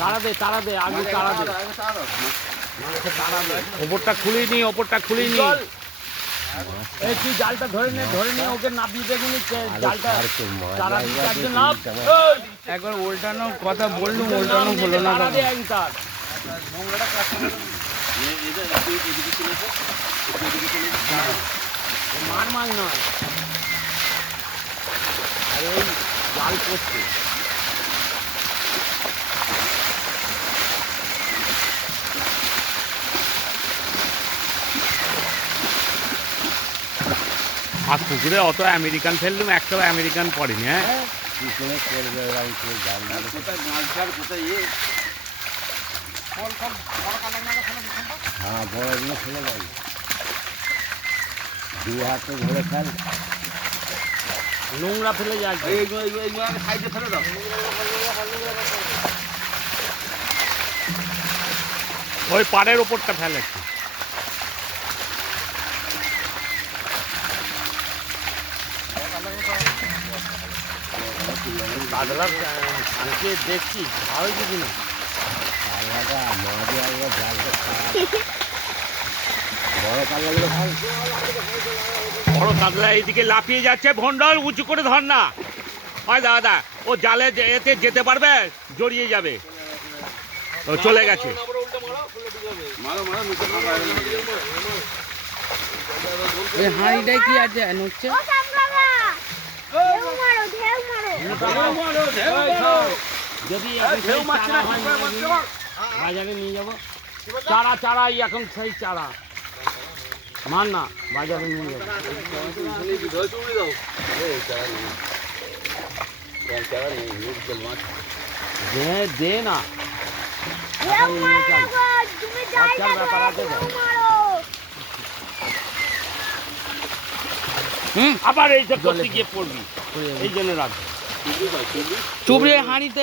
তারা দে আগে তারা দে ওপরটা খুলে নি এই তুই জালটা ধরে নে ওকে নাবিয়ে দেখুন জালটা তারা দিয়ে একজন নাব একবার উল্টানো কথা বললুম উল্টানো হলো না তারা দে একজন তার মার মাছ নয় আর ওই জাল করছে আর পুকুরে অত আমেরিকান ফেললুম একটাও আমেরিকান পড়েনি। হ্যাঁ হ্যাঁ বড়গুলো ফেলে দেয় দু হাতে ধরে ফেল নোংরা ফেলে যায় সাইডে ফেলে দাও ওই পাড়ের ওপরটা ফেলে কাতলার আজকে দেখছি ভালো কিছু না আলাদা মাঝে একবার জালটা বড় কাল্লাগুলো খাল বড় কাতলা এইদিকে লাফিয়ে যাচ্ছে। ভন্ডল উঁচু করে ধর না হয় দাদা ও জালে এতে যেতে পারবে জড়িয়ে যাবে ও চলে গেছে। হাঁড়িটাই কি আছে হচ্ছে যদি বাজারে নিয়ে যাবো চারা এখন সেই চারা মার না বাজারে নিয়ে যাবো দে না ব্যাপার আছে আবার এইটা করতে গিয়ে পড়বি এই জন্য রাখবি চুবড়ে হাঁড়িতে